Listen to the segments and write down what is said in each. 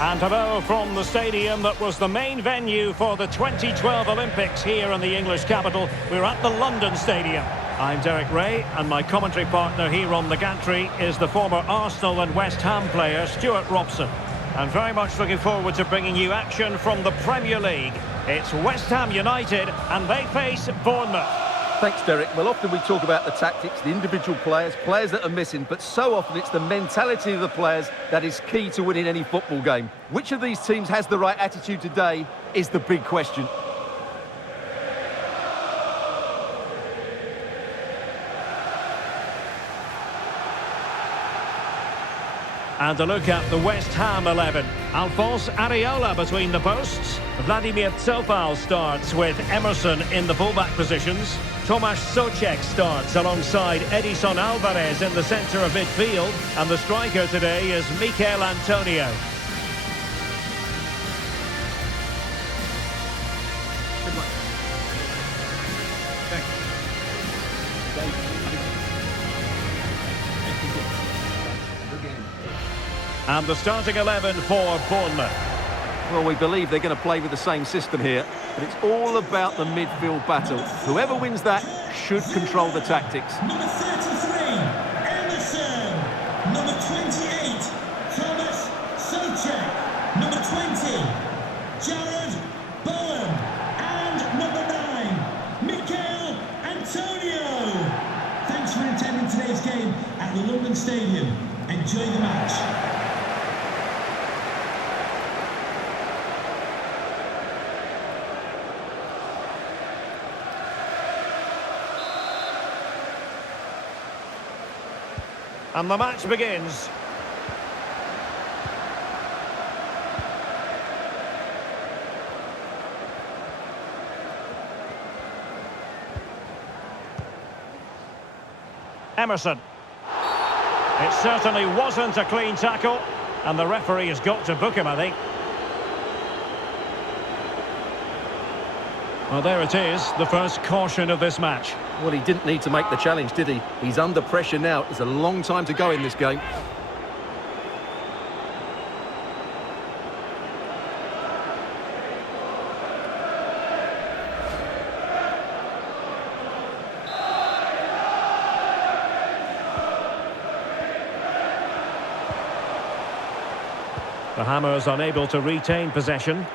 And hello from the stadium that was the main venue for the 2012 Olympics here in the English capital. We're at the London Stadium. I'm Derek Ray, and my commentary partner here on the gantry is the former Arsenal and West Ham player Stuart Robson. And very much looking forward to bringing you action from the Premier League. It's West Ham United, and they face Bournemouth. Thanks, Derek. Well, often we talk about the tactics, the individual players that are missing, but so often it's the mentality of the players that is key to winning any football game. Which of these teams has the right attitude today is the big question. And a look at the West Ham 11. Alphonse Areola between the posts. Vladimir Tsofal starts with Emerson in the fullback positions. Tomasz Souček starts alongside Edison Alvarez in the centre of midfield. And the striker today is Mikel Antonio. And the starting 11 for Bournemouth. Well, we believe they're going to play with the same system here, but it's all about the midfield battle. Whoever wins that should control the tactics. Number 33, Emerson. Number 28, Tomasz Souček. Number 20, Jared Bowen. And number 9, Mikel Antonio. Thanks for attending today's game at the London Stadium. Enjoy the match. And the match begins. Emerson. It certainly wasn't a clean tackle, and the referee has got to book him, I think. Well, there it is, the first caution of this match. Well, he didn't need to make the challenge, did he? He's under pressure now. It's a long time to go in this game. The Hammers unable to retain possession.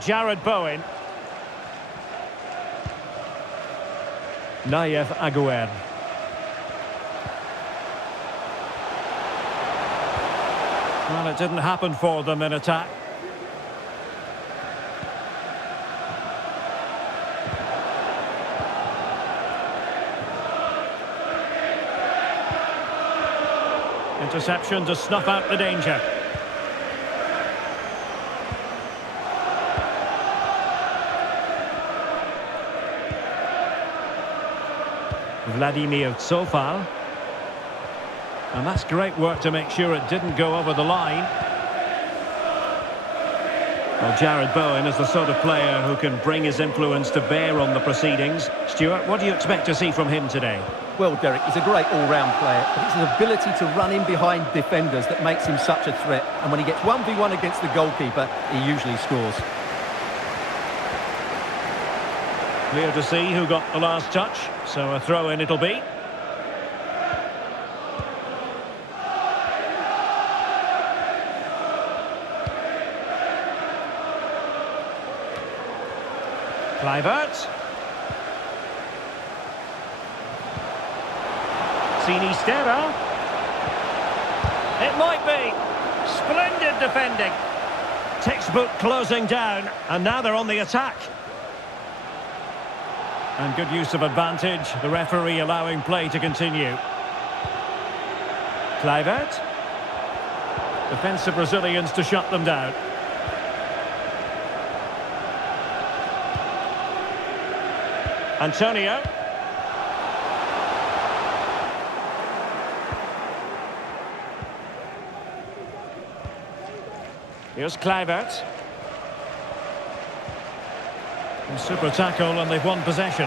Jared Bowen. Nayef Aguerd. Well, it didn't happen for them in attack. Interception to snuff out the danger. Vladimir Tsofal. And that's great work to make sure it didn't go over the line. Well, Jared Bowen is the sort of player who can bring his influence to bear on the proceedings. Stuart, what do you expect to see from him today? Well, Derek, he's a great all-round player, but it's his ability to run in behind defenders that makes him such a threat. And when he gets 1v1 against the goalkeeper, he usually scores. Clear to see who got the last touch, so a throw-in it'll be. Kluivert. Sinisterra. It might be. Splendid defending. Textbook closing down, and now they're on the attack. And good use of advantage, the referee allowing play to continue. Kluivert. Defensive Brazilians to shut them down. Antonio. Here's Kluivert. A super tackle, and they've won possession.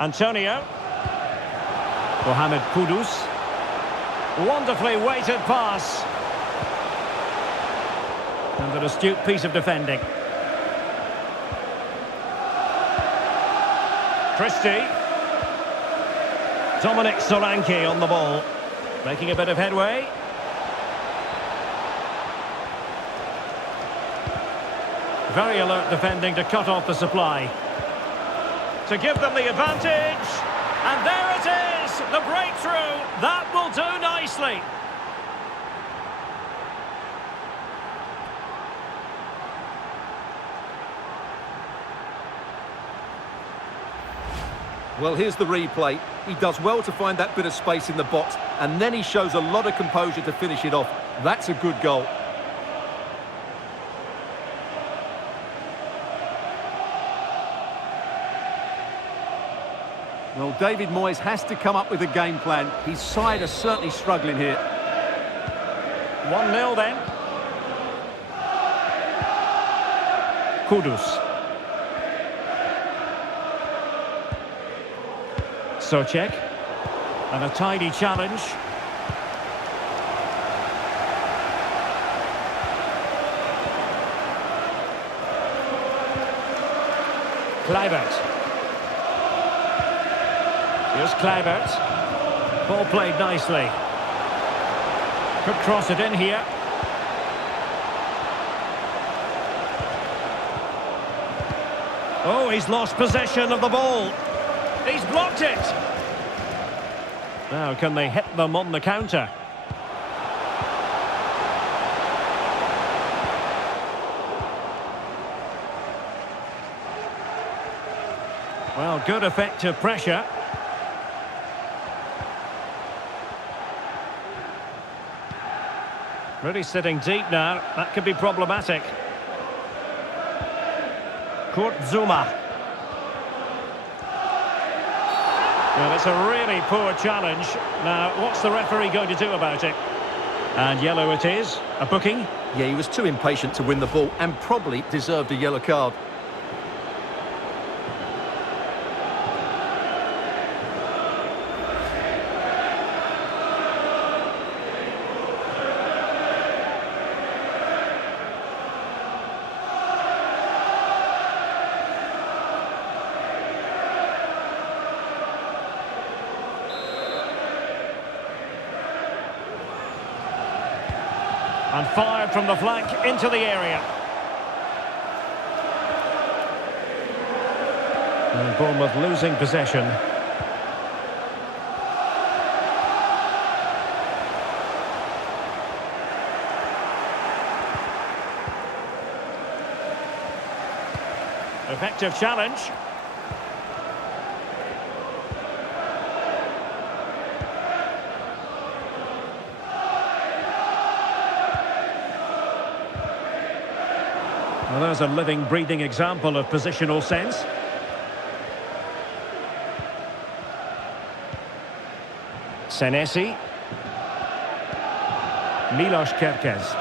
Antonio. Mohamed Kudus. Wonderfully weighted pass. And an astute piece of defending. Christie. Dominic Solanke on the ball. Making a bit of headway. Very alert defending to cut off the supply. To give them the advantage. And there it is! The breakthrough! That will do nicely. Well, here's the replay. He does well to find that bit of space in the box, and then he shows a lot of composure to finish it off. That's a good goal. Well, David Moyes has to come up with a game plan. His side are certainly struggling here. 1-0 then. Kudus. Socek. And a tidy challenge. Kluivert. Here's Kluivert. Ball played nicely. Could cross it in here. Oh, he's lost possession of the ball. He's blocked it. Now, can they hit them on the counter? Well, good effective pressure. Really sitting deep now. That could be problematic. Kurt Zouma. Well, it's a really poor challenge. Now, what's the referee going to do about it? And yellow it is. A booking. Yeah, he was too impatient to win the ball and probably deserved a yellow card. And fired from the flank into the area. And Bournemouth losing possession. Effective challenge. Well, there's a living, breathing example of positional sense. Senesi. Milos Kerkez.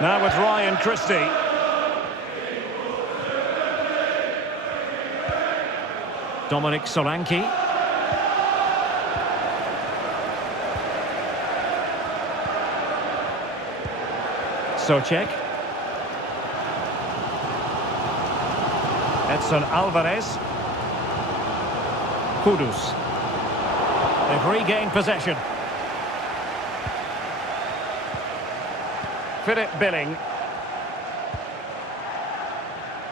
Now with Ryan Christie. Dominic Solanke. Socek. Edson Alvarez. Kudus. They've regained possession. Philip Billing.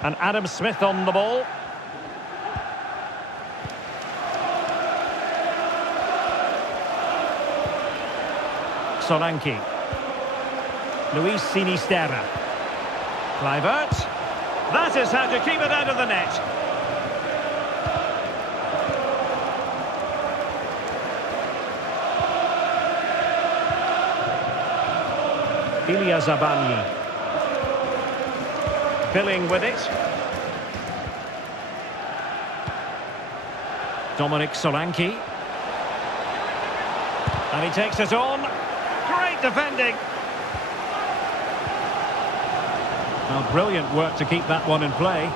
And Adam Smith on the ball. Solanke. Luis Sinisterra. Kluivert. That is how to keep it out of the net. Ilya Zabani. Billing with it. Dominic Solanke. And he takes it on. Great defending. Well, brilliant work to keep that one in play.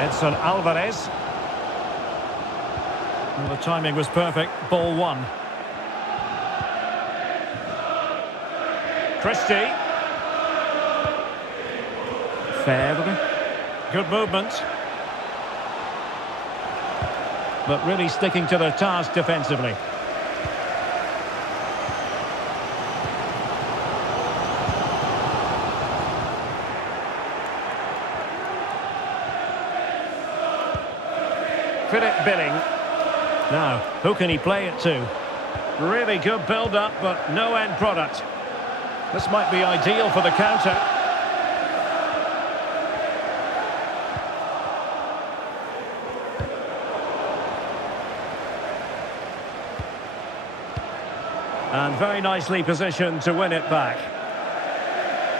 Edson Alvarez. Well, the timing was perfect. Ball one. Christie. Fair. Good movement. But really sticking to their task defensively. Philip Billing. Now, who can he play it to? Really good build-up, but no end product. This might be ideal for the counter. And very nicely positioned to win it back.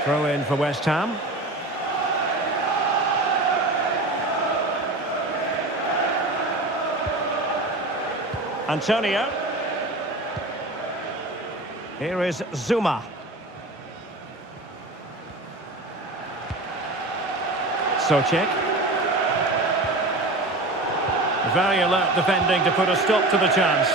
Throw in for West Ham. Antonio. Here is Zuma. Socek. Very alert defending to put a stop to the chance.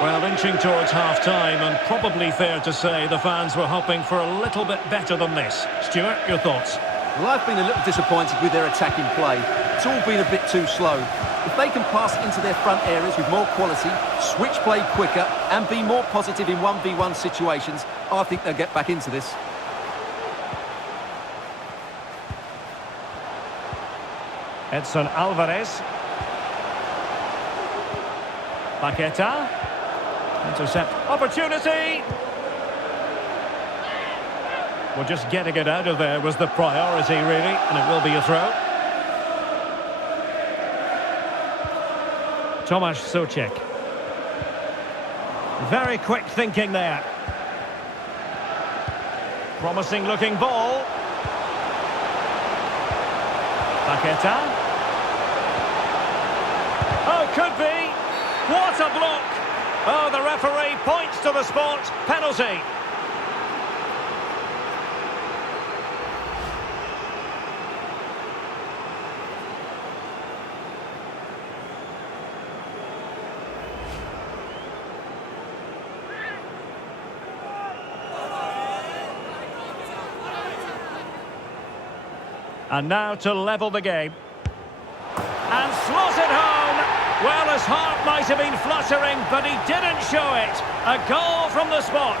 Well, inching towards half-time, and probably fair to say the fans were hoping for a little bit better than this. Stuart, your thoughts? Well, I've been a little disappointed with their attacking play. It's all been a bit too slow. If they can pass it into their front areas with more quality, switch play quicker, and be more positive in 1v1 situations, I think they'll get back into this. Edson Alvarez. Paqueta. Intercept. Opportunity! Well, just getting it out of there was the priority, really, and it will be a throw. Tomasz Socek. Very quick thinking there. Promising looking ball. Paqueta. Oh, could be. What a block. Oh, the referee points to the spot. Penalty. And now to level the game. And slots it home. Well, his heart might have been fluttering, but he didn't show it. A goal from the spot.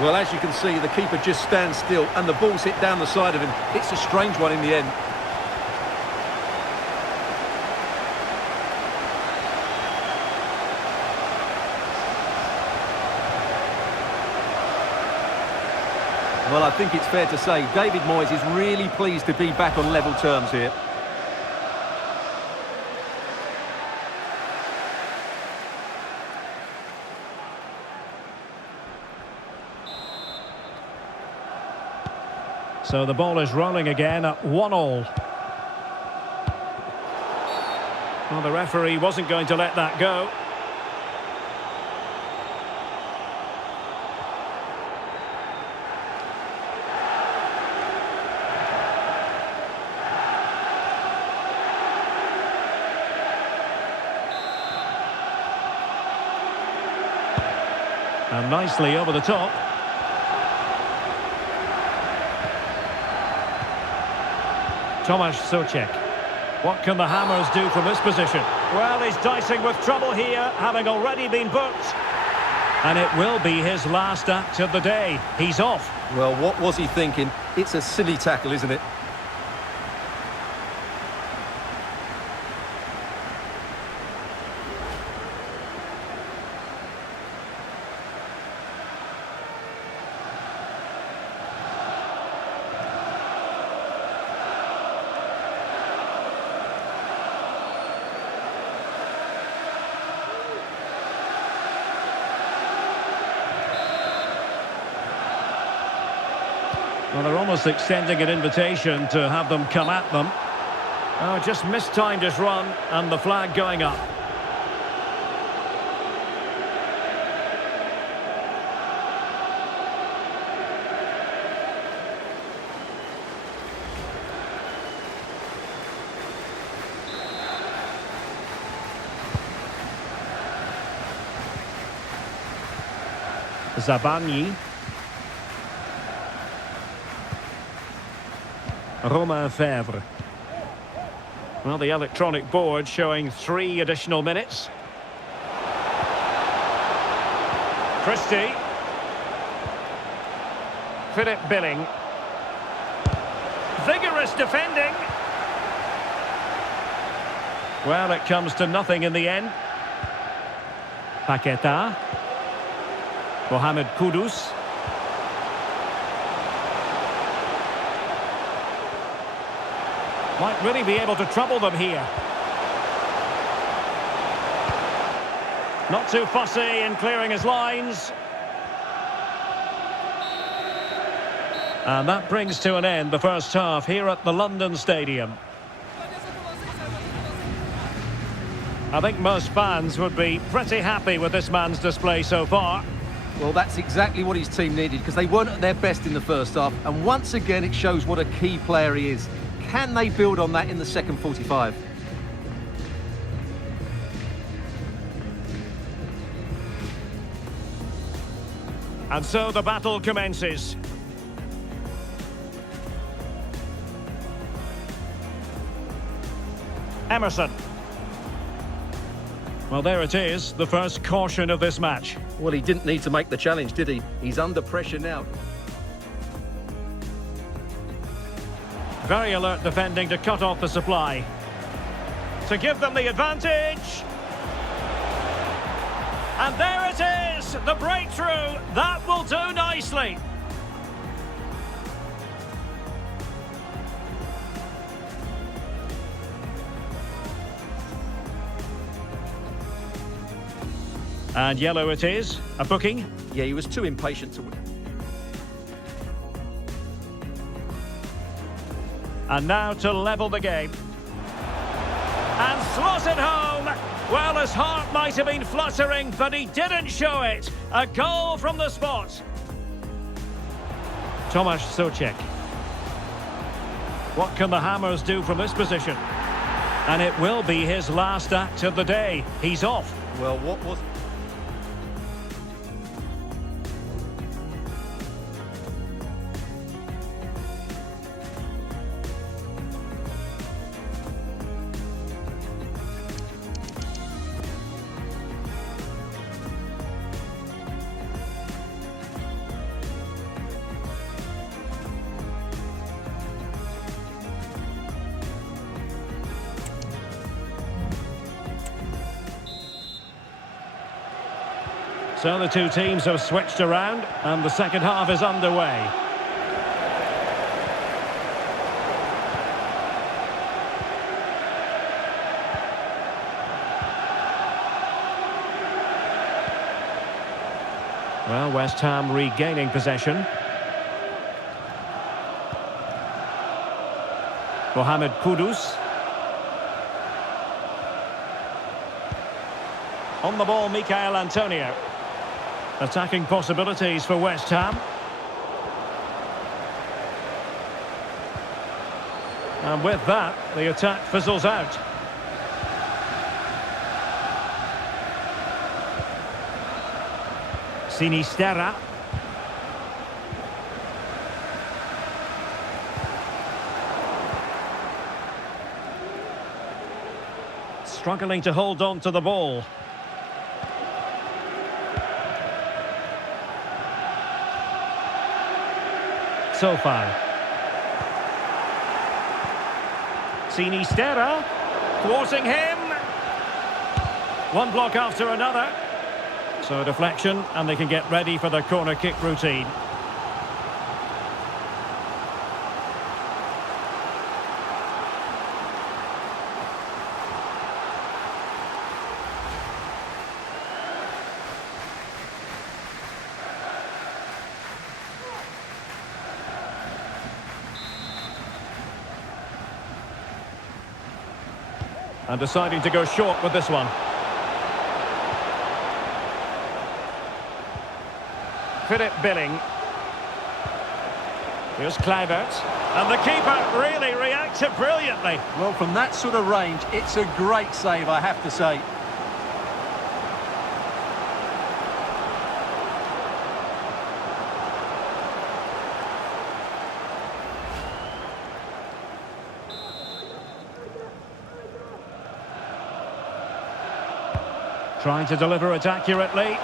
Well, as you can see, the keeper just stands still and the ball's hit down the side of him. It's a strange one in the end. Well, I think it's fair to say David Moyes is really pleased to be back on level terms here. So the ball is rolling again at 1-1. Well, the referee wasn't going to let that go. And nicely over the top. Tomasz Socek. What can the Hammers do from this position? Well, he's dicing with trouble here, having already been booked. And it will be his last act of the day. He's off. Well, what was he thinking? It's a silly tackle, isn't it? Well, they're almost extending an invitation to have them come at them. Oh, just mistimed his run, and the flag going up. Zabani. Romain Fèvre. Well, the electronic board showing 3 additional minutes. Christie. Philip Billing. Vigorous defending. Well, it comes to nothing in the end. Paqueta. Mohamed Kudus. Might really be able to trouble them here. Not too fussy in clearing his lines. And that brings to an end the first half here at the London Stadium. I think most fans would be pretty happy with this man's display so far. Well, that's exactly what his team needed, because they weren't at their best in the first half. And once again, it shows what a key player he is. Can they build on that in the second 45? And so the battle commences. Emerson. Well, there it is, the first caution of this match. Well, he didn't need to make the challenge, did he? He's under pressure now. Very alert defending to cut off the supply. To give them the advantage. And there it is, the breakthrough. That will do nicely. And yellow it is, a booking. Yeah, he was too impatient to win. And now to level the game. And slotted home. Well, his heart might have been fluttering, but he didn't show it. A goal from the spot. Tomasz Souček. What can the Hammers do from this position? And it will be his last act of the day. He's off. Well, what was... So the two teams have switched around and the second half is underway. Well, West Ham regaining possession. Mohamed Kudus. On the ball, Michail Antonio. Attacking possibilities for West Ham. And with that, the attack fizzles out. Sinisterra. Struggling to hold on to the ball. So far. Sinisterra, thwarting him. One block after another. So a deflection, and they can get ready for the corner kick routine. And deciding to go short with this one. Philip Billing. Here's Kluivert. And the keeper really reacted brilliantly. Well, from that sort of range, it's a great save, I have to say. Trying to deliver it accurately.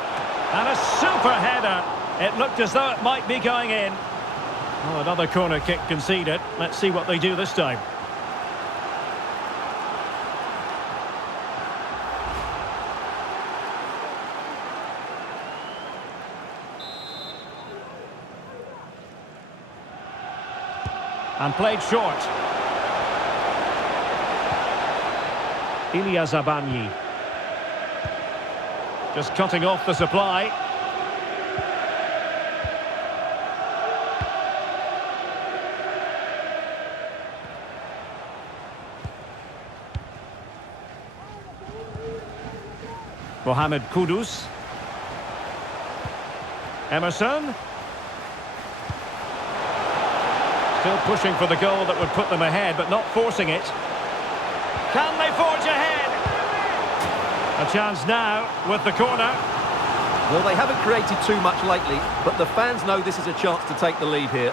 And a super header. It looked as though it might be going in. Oh, another corner kick conceded. Let's see what they do this time. And played short. Ilya Zabanyi. Just cutting off the supply. Mohamed Kudus. Emerson. Still pushing for the goal that would put them ahead, but not forcing it. Can they forge ahead? A chance now with the corner. Well, they haven't created too much lately, but the fans know this is a chance to take the lead here.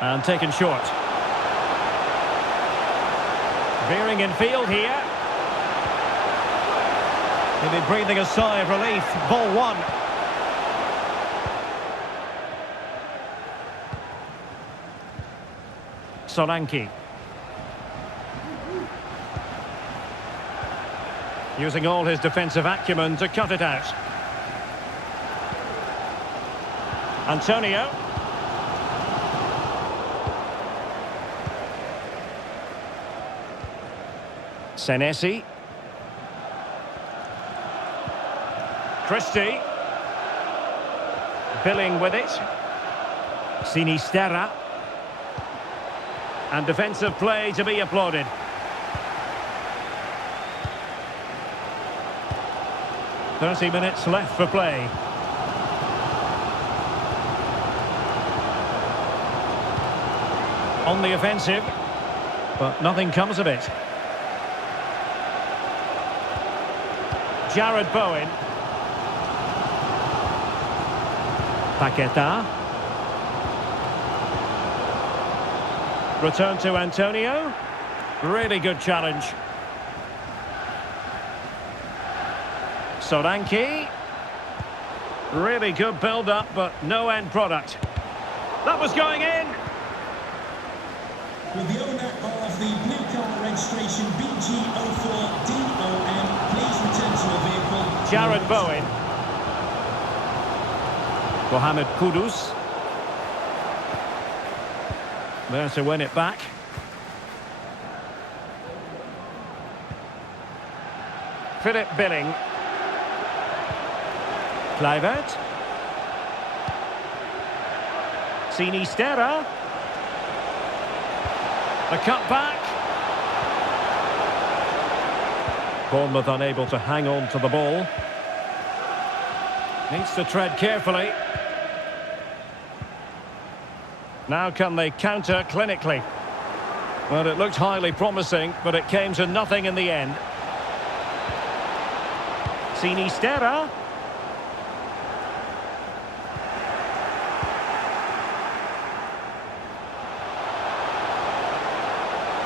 And taken short. Veering in field here. Maybe breathing a sigh of relief. Ball one. Solanke. Using all his defensive acumen to cut it out. Antonio. Senesi. Christie. Billing with it. Sinisterra. And defensive play to be applauded. "30 minutes left for play. On the offensive, but nothing comes of it. Jared Bowen. Paqueta. Return to Antonio. Really good challenge. Solanke. Really good build-up, but no end product. That was going in. With the owner of the blue car registration BG04DOM, please return to your vehicle. Jared Bowen. Mohamed Kudus. There to win it back. Philip Billing. Kluivert. Sinisterra. The cut back. Bournemouth unable to hang on to the ball. Needs to tread carefully. Now can they counter clinically? Well, it looked highly promising, but it came to nothing in the end. Sinisterra.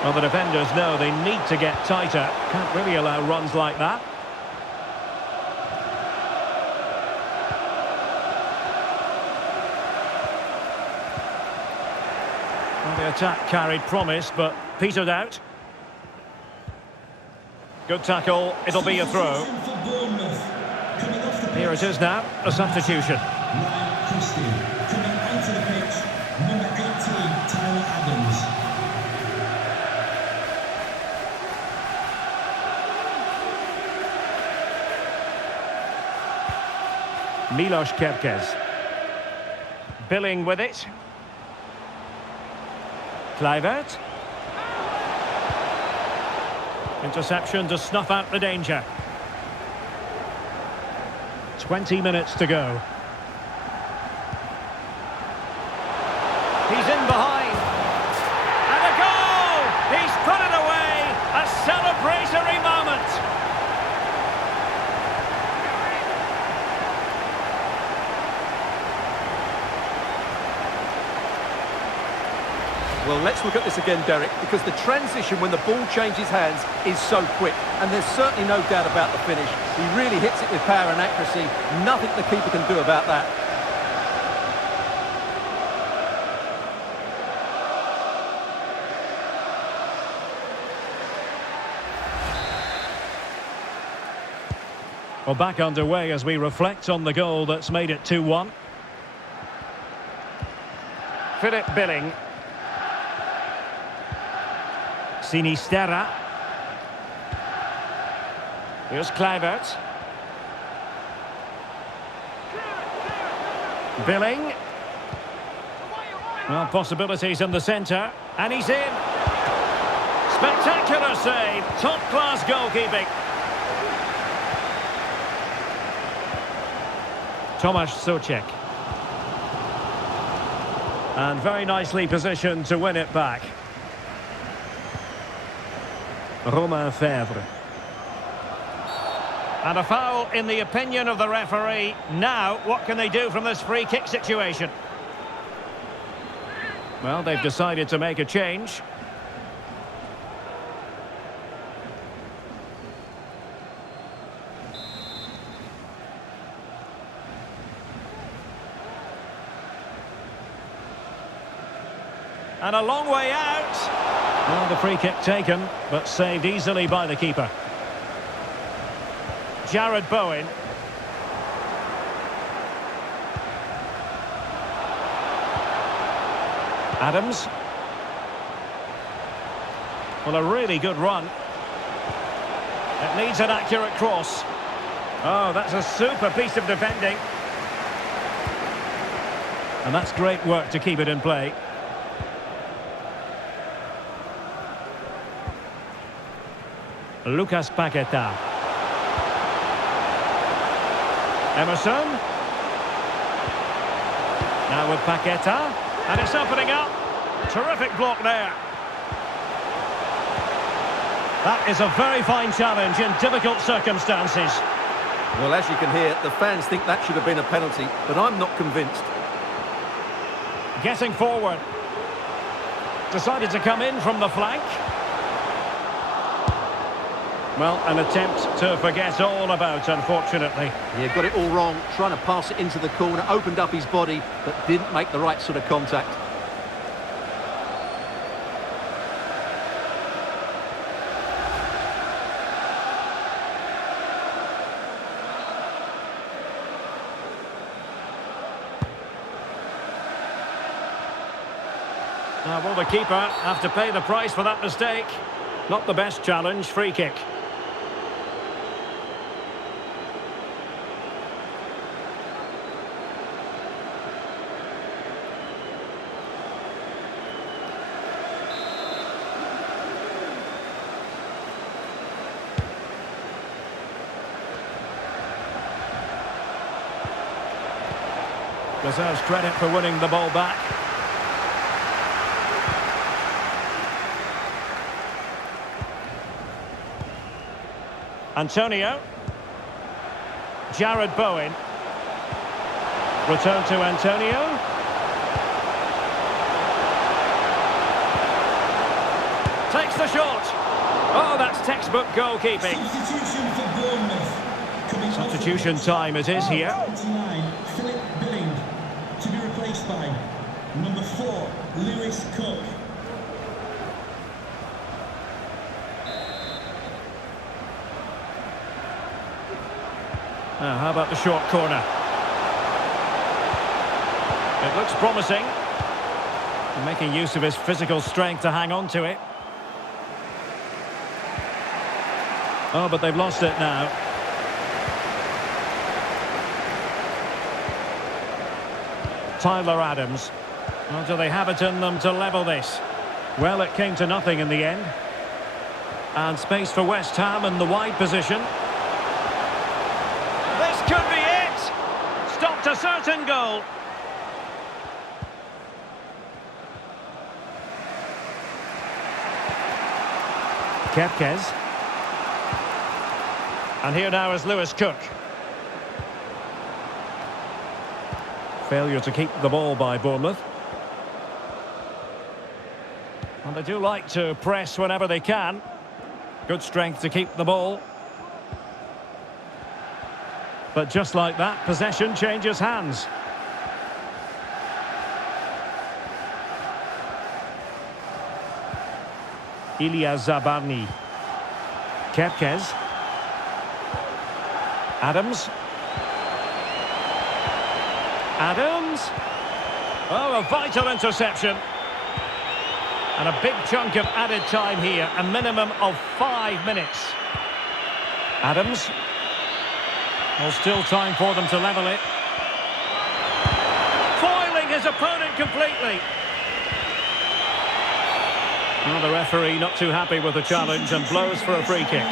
Well, the defenders know they need to get tighter. Can't really allow runs like that. Well, the attack carried promise, but petered out. Good tackle. It'll be a throw. Here it is now, a substitution. Christie coming onto the pitch, number 18, Tyler Adams. Milos Kerkez. Billing with it. Kluivert. Interception to snuff out the danger. 20 minutes to go. He's in behind. And a goal! He's put it away! A celebration! Well, let's look at this again, Derek, because the transition when the ball changes hands is so quick, and there's certainly no doubt about the finish. He really hits it with power and accuracy. Nothing the keeper can do about that. Well, back underway as we reflect on the goal that's made it 2-1. Philip Billing. Sinisterra. Here's Kluivert. Billing. Well, possibilities in the centre. And he's in. Spectacular save. Top-class goalkeeping. Tomasz Souček. And very nicely positioned to win it back. Romain Fèvre. And a foul in the opinion of the referee. Now, what can they do from this free kick situation? Well, they've decided to make a change. And a long way out. Well, the free kick taken, but saved easily by the keeper. Jared Bowen. Adams. Well, a really good run. It needs an accurate cross. Oh, that's a super piece of defending. And that's great work to keep it in play. Lucas Paqueta. Emerson. Now with Paqueta. And it's opening up. Terrific block there. That is a very fine challenge in difficult circumstances. Well, as you can hear, the fans think that should have been a penalty, but I'm not convinced. Getting forward. Decided to come in from the flank. Well, an attempt to forget all about, unfortunately. Yeah, got it all wrong, trying to pass it into the corner, opened up his body, but didn't make the right sort of contact. Now, will the keeper have to pay the price for that mistake? Not the best challenge, free kick. Deserves credit for winning the ball back. Antonio. Jared Bowen. Return to Antonio. Takes the shot. Oh, that's textbook goalkeeping. Substitution for Bournemouth. Substitution time it is here. 29, Philip Billing, to be replaced by number 4, Lewis Cook. Now, how about the short corner? It looks promising. Making use of his physical strength to hang on to it. Oh, but they've lost it now. Tyler Adams. Well, do they have it in them to level this? Well, it came to nothing in the end. And space for West Ham in the wide position. This could be it! Stopped a certain goal. Kepkes. And here now is Lewis Cook. Failure to keep the ball by Bournemouth. And they do like to press whenever they can. Good strength to keep the ball. But just like that, possession changes hands. Ilya Zabarny. Kepkes. Adams. Adams. Oh, a vital interception. And a big chunk of added time here, a minimum of 5 minutes. Adams. Well, still time for them to level it. Foiling his opponent completely. Well, the referee not too happy with the challenge and blows for a free kick.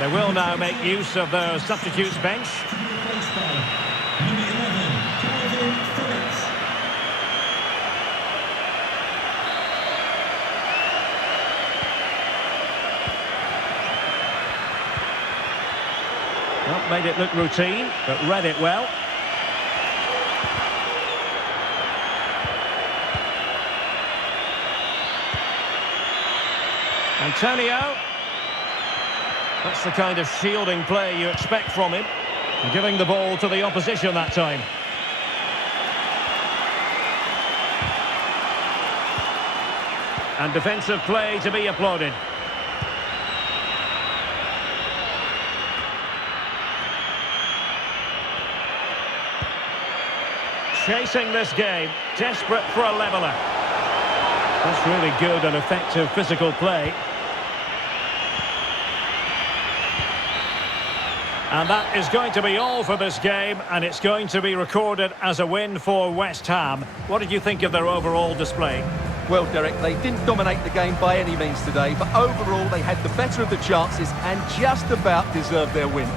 They will now make use of their substitutes bench. Well, made it look routine, but read it well. Antonio. That's the kind of shielding play you expect from him. Giving the ball to the opposition that time. And defensive play to be applauded. Chasing this game, desperate for a leveller. That's really good and effective physical play. And that is going to be all for this game, and it's going to be recorded as a win for West Ham. What did you think of their overall display? Well, Derek, they didn't dominate the game by any means today, but overall they had the better of the chances and just about deserved their win.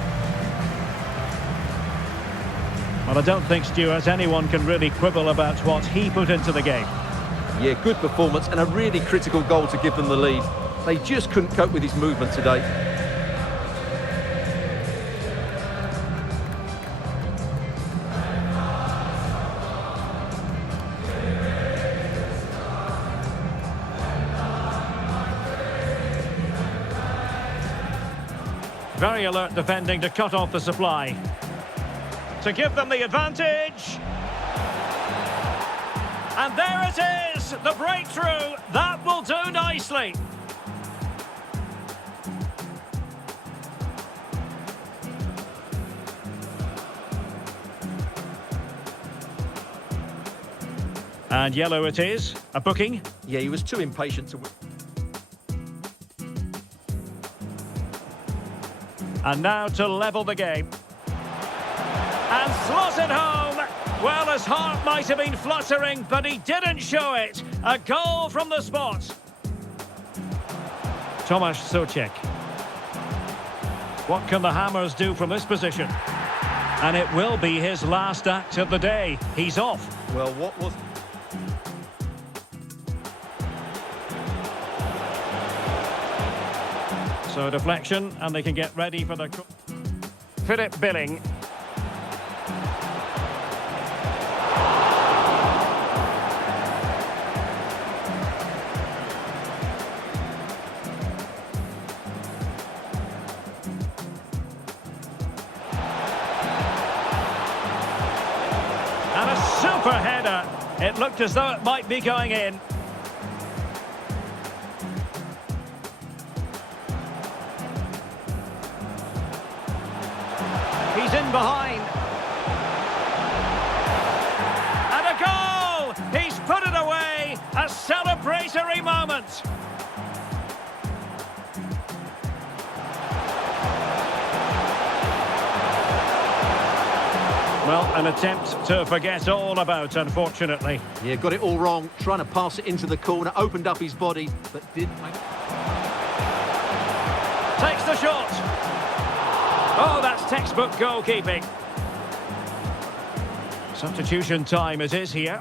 Well, I don't think, Stuart, anyone can really quibble about what he put into the game. Yeah, good performance and a really critical goal to give them the lead. They just couldn't cope with his movement today. Very alert defending to cut off the supply. To give them the advantage. And there it is, the breakthrough. That will do nicely. And yellow it is, a booking. Yeah, he was too impatient to win. And now to level the game. And slots it home. Well, his heart might have been fluttering, but he didn't show it. A goal from the spot. Tomasz Souček. What can the Hammers do from this position? And it will be his last act of the day. He's off. Well, what was... So deflection, and they can get ready for the... Philip Billing. And a super header. It looked as though it might be going in. He's in behind. And a goal! He's put it away. A celebratory moment. Well, an attempt to forget all about, unfortunately. Yeah, got it all wrong. Trying to pass it into the corner, opened up his body, but didn't... Takes the shot. Oh, that's textbook goalkeeping. Substitution time it is here.